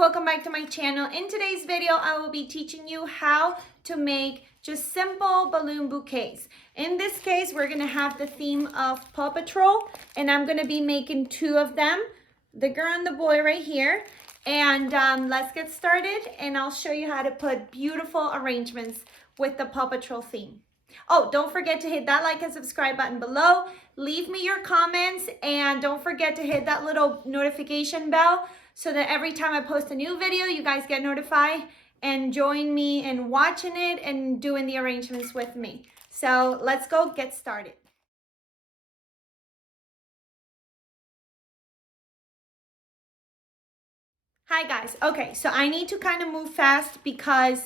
welcome back to my channel. In today's video, I will be teaching you how to make just simple balloon bouquets. In this case, we're gonna have the theme of Paw Patrol, and I'm gonna be making two of them, the girl and the boy right here. And let's get started, and I'll show you how to put beautiful arrangements with the Paw Patrol theme. Oh, don't forget to hit that like and subscribe button below. Leave me your comments, and don't forget to hit that little notification bell so that every time I post a new video, you guys get notified and join me in watching it and doing the arrangements with me. So let's go get started. Hi guys. Okay, so I need to kind of move fast because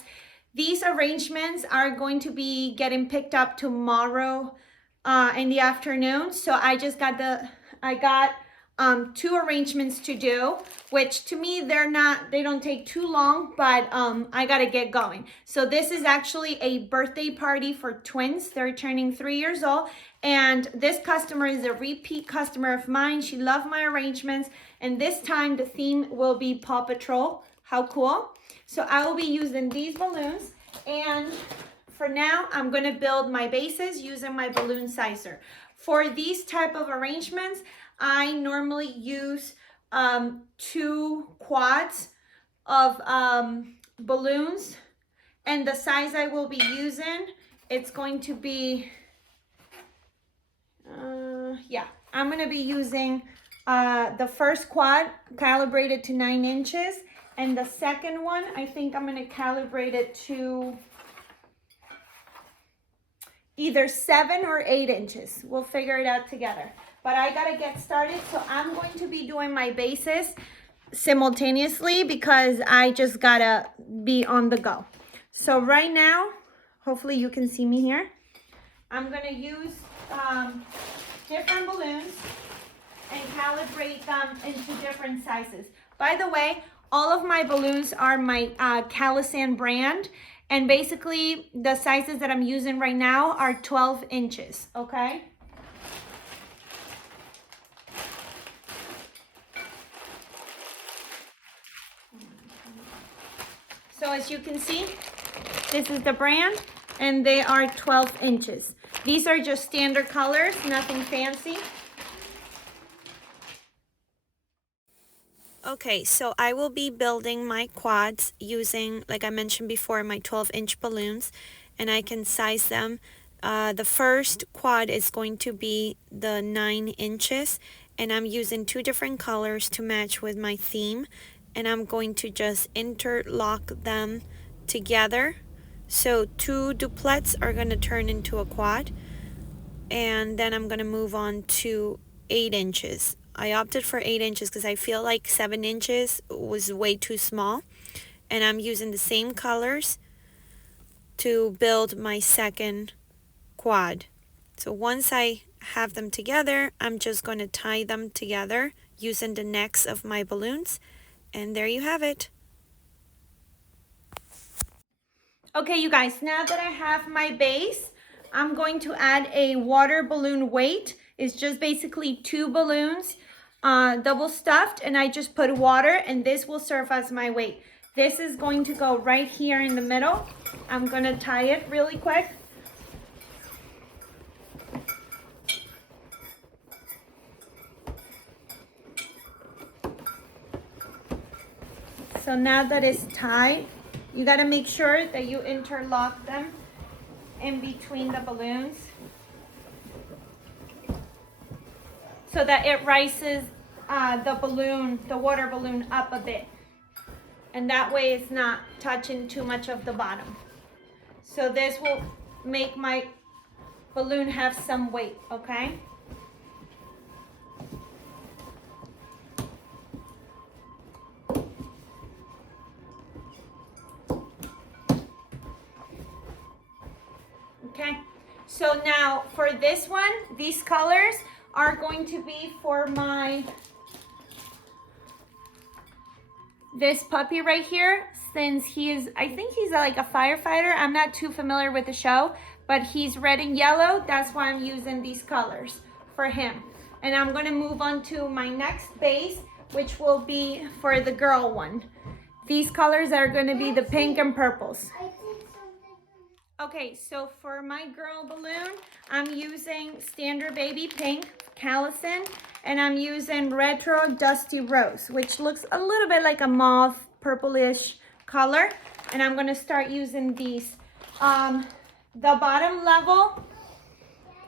these arrangements are going to be getting picked up tomorrow in the afternoon. So I got two arrangements to do, which to me they don't take too long, but I gotta get going. So this is actually a birthday party for twins. They're turning 3 years old, and this customer is a repeat customer of mine. She loved my arrangements, and this time the theme will be Paw Patrol. How cool. So I will be using these balloons, and for now I'm gonna build my bases using my balloon sizer. For these type of arrangements, I normally use 2 quads of balloons, and the size I will be using, it's going to be, I'm going to be using the first quad calibrated to 9 inches, and the second one, I think I'm going to calibrate it to either 7 or 8 inches. We'll figure it out together. But I gotta get started, so I'm going to be doing my bases simultaneously because I just gotta be on the go. So right now, hopefully you can see me here, I'm gonna use different balloons and calibrate them into different sizes. By the way, all of my balloons are my Calisan brand, and basically the sizes that I'm using right now are 12 inches, okay? So as you can see, this is the brand, and they are 12 inches. These are just standard colors, nothing fancy. Okay, so I will be building my quads using, like I mentioned before, my 12-inch balloons, and I can size them. The first quad is going to be the 9 inches, and I'm using 2 different colors to match with my theme. And I'm going to just interlock them together. So 2 duplets are going to turn into a quad. And then I'm going to move on to 8 inches. I opted for 8 inches because I feel like 7 inches was way too small. And I'm using the same colors to build my second quad. So once I have them together, I'm just going to tie them together using the necks of my balloons. And there you have it. Okay, you guys, now that I have my base, I'm going to add a water balloon weight. It's just basically 2 balloons, double stuffed, and I just put water, and this will serve as my weight. This is going to go right here in the middle. I'm gonna tie it really quick. So now that it's tied, you gotta make sure that you interlock them in between the balloons so that it rises the water balloon up a bit. And that way it's not touching too much of the bottom. So this will make my balloon have some weight, okay? Okay, so now for this one, these colors are going to be for this puppy right here, since I think he's like a firefighter. I'm not too familiar with the show, but he's red and yellow. That's why I'm using these colors for him. And I'm gonna move on to my next base, which will be for the girl one. These colors are going to be the pink and purples. Okay, so for my girl balloon, I'm using Standard Baby Pink, Callison, and I'm using Retro Dusty Rose, which looks a little bit like a mauve purplish color. And I'm going to start using these. The bottom level,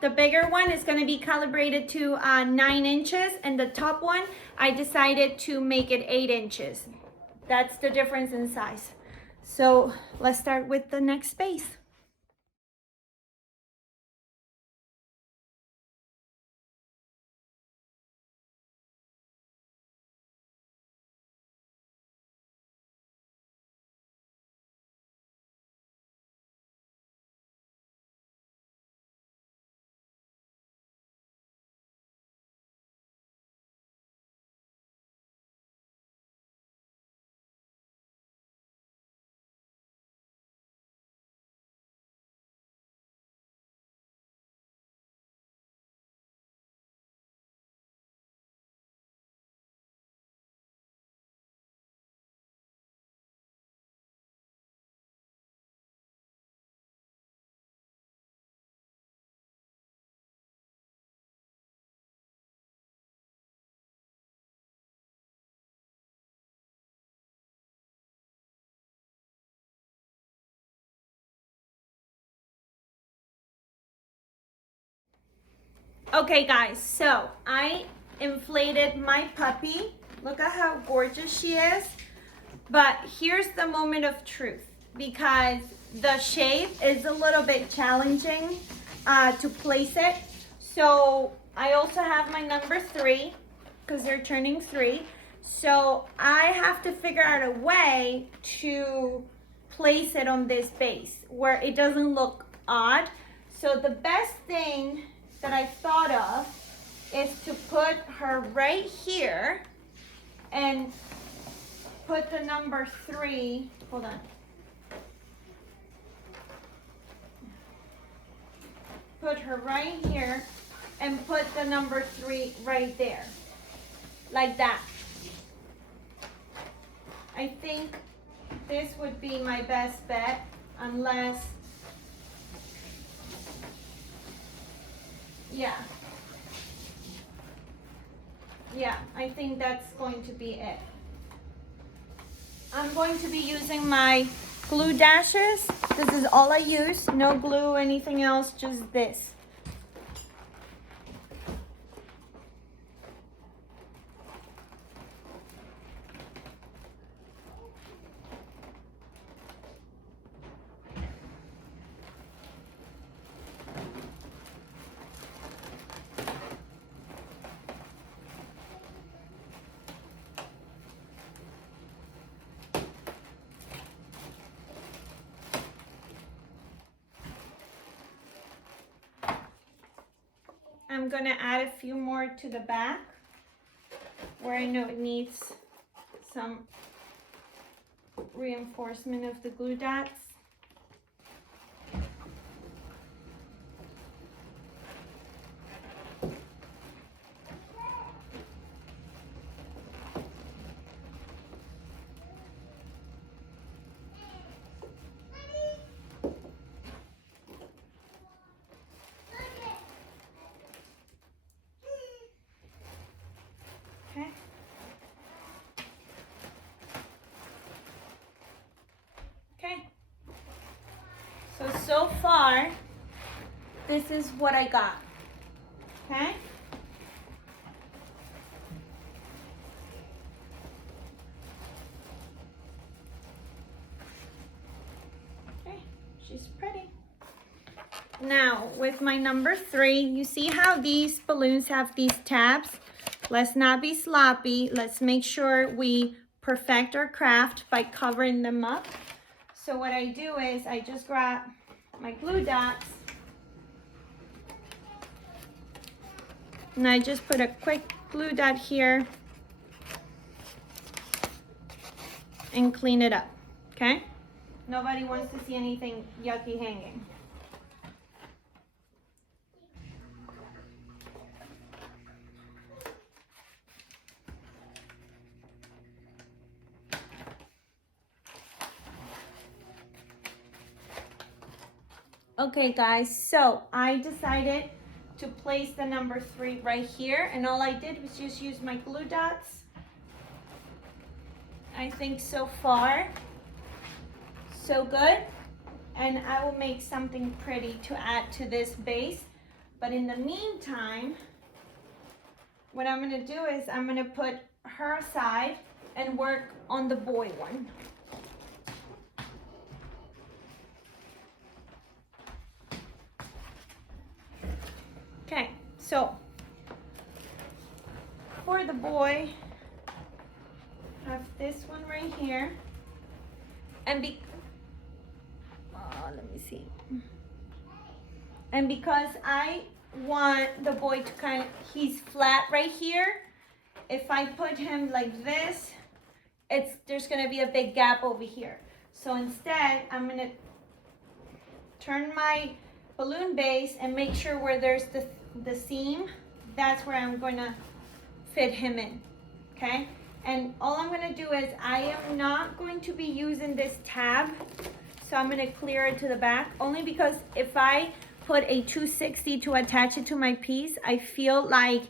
the bigger one, is going to be calibrated to 9 inches, and the top one, I decided to make it 8 inches. That's the difference in size. So let's start with the next space. Okay guys, so I inflated my puppy. Look at how gorgeous she is. But here's the moment of truth, because the shape is a little bit challenging to place it. So I also have my number 3, because they're turning 3. So I have to figure out a way to place it on this base where it doesn't look odd. So the best thing that I thought of is to put her right here and put the number 3, hold on. Put her right here and put the number 3 right there, like that. I think this would be my best bet, unless, yeah, I think that's going to be it. I'm going to be using my glue dashes. This is all I use, no glue, anything else, just this. I'm gonna add a few more to the back where I know it needs some reinforcement of the glue dots. Okay. Okay. So far, this is what I got. Okay. Okay, she's pretty. Now, with my number 3, you see how these balloons have these tabs? Let's not be sloppy. Let's make sure we perfect our craft by covering them up. So what I do is I just grab my glue dots and I just put a quick glue dot here and clean it up, okay? Nobody wants to see anything yucky hanging. Okay guys, so I decided to place the number 3 right here, and all I did was just use my glue dots. I think so far, so good. And I will make something pretty to add to this base. But in the meantime, what I'm gonna do is I'm gonna put her aside and work on the boy one. Okay, so for the boy, I have this one right here. And let me see. And because I want the boy to he's flat right here, if I put him like this, there's gonna be a big gap over here. So instead, I'm gonna turn my balloon base and make sure where there's the seam, that's where I'm gonna fit him in, okay? And all I'm gonna do is I am not going to be using this tab, so I'm gonna clear it to the back, only because if I put a 260 to attach it to my piece, I feel like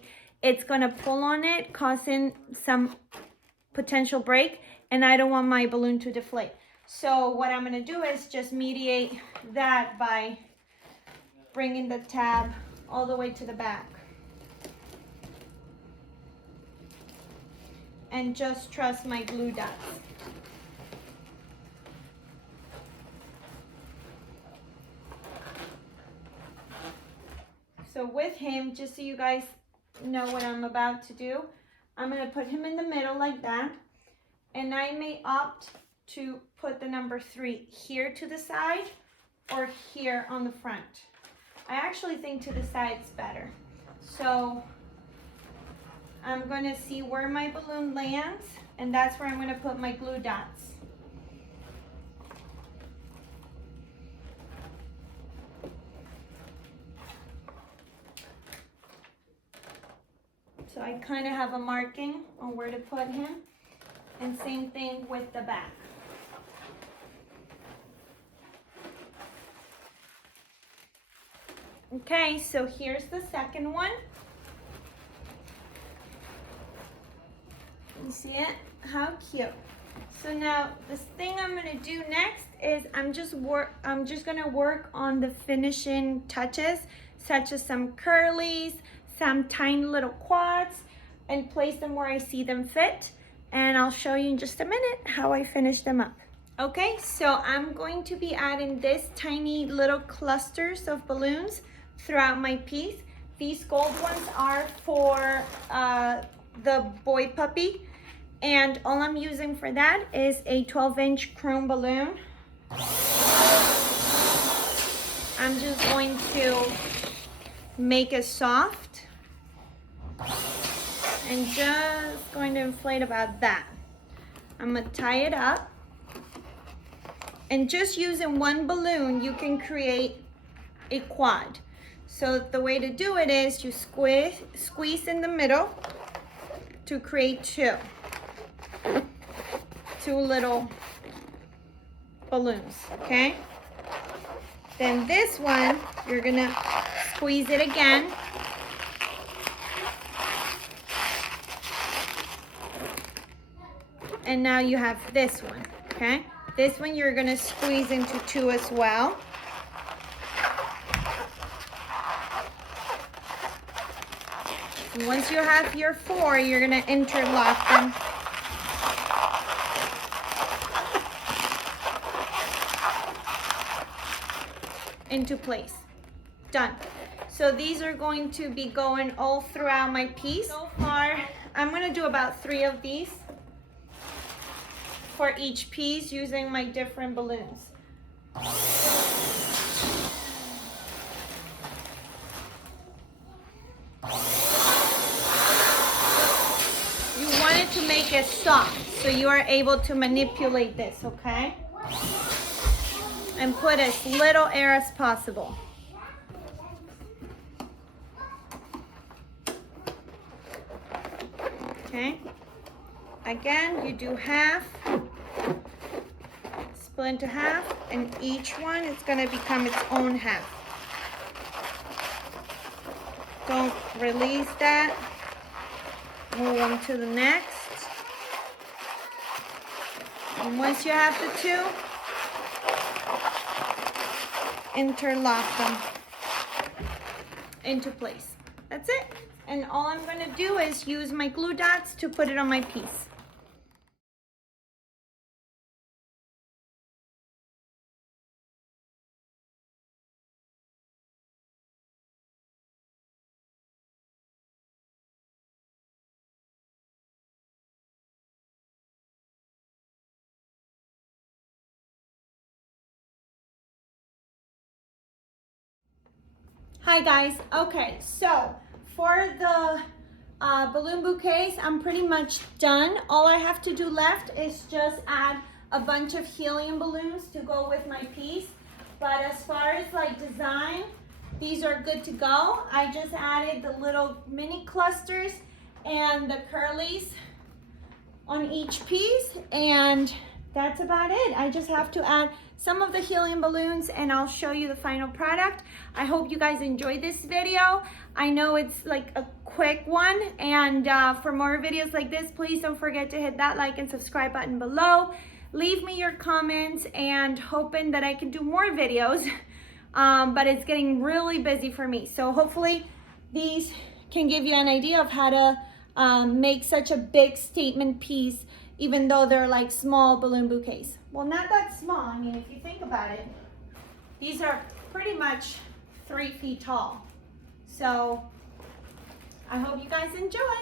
it's gonna pull on it, causing some potential break, and I don't want my balloon to deflate. So what I'm gonna do is just mediate that by bringing the tab all the way to the back. And just trust my glue dots. So with him, just so you guys know what I'm about to do, I'm gonna put him in the middle like that. And I may opt to put the number 3 here to the side or here on the front. I actually think to the side's better. So I'm gonna see where my balloon lands, and that's where I'm gonna put my glue dots. So I kind of have a marking on where to put him, and same thing with the back. Okay, so here's the second one. You see it? How cute. So now this thing I'm gonna do next is I'm just gonna work on the finishing touches, such as some curlies, some tiny little quads, and place them where I see them fit. And I'll show you in just a minute how I finish them up. Okay, so I'm going to be adding this tiny little clusters of balloons throughout my piece. These gold ones are for the boy puppy, and all I'm using for that is a 12-inch chrome balloon. I'm just going to make it soft and just going to inflate about that. I'm gonna tie it up, and just using one balloon you can create a quad. So the way to do it is you squeeze in the middle to create two little balloons, okay? Then this one, you're gonna squeeze it again. And now you have this one, okay? This one you're gonna squeeze into two as well. And once you have your four, you're gonna interlock them. Into place. Done. So these are going to be going all throughout my piece. So far, I'm gonna do about 3 of these for each piece using my different balloons. You want it to make it soft, so you are able to manipulate this, okay? And put as little air as possible. Okay, again, you do half, split split into half, and each one is gonna become its own half. Don't release that. Move on to the next. And once you have the two, interlock them into place. That's it. And all I'm gonna do is use my glue dots to put it on my piece. Hi guys, okay, so for the balloon bouquets, I'm pretty much done. All I have to do left is just add a bunch of helium balloons to go with my piece. But as far as like design, these are good to go. I just added the little mini clusters and the curlies on each piece, and that's about it. I just have to add some of the helium balloons and I'll show you the final product. I hope you guys enjoyed this video. I know it's like a quick one, and for more videos like this, please don't forget to hit that like and subscribe button below. Leave me your comments, and hoping that I can do more videos, but it's getting really busy for me. So hopefully these can give you an idea of how to make such a big statement piece, even though they're like small balloon bouquets. Well, not that small. I mean, if you think about it, these are pretty much 3 feet tall. So I hope you guys enjoy.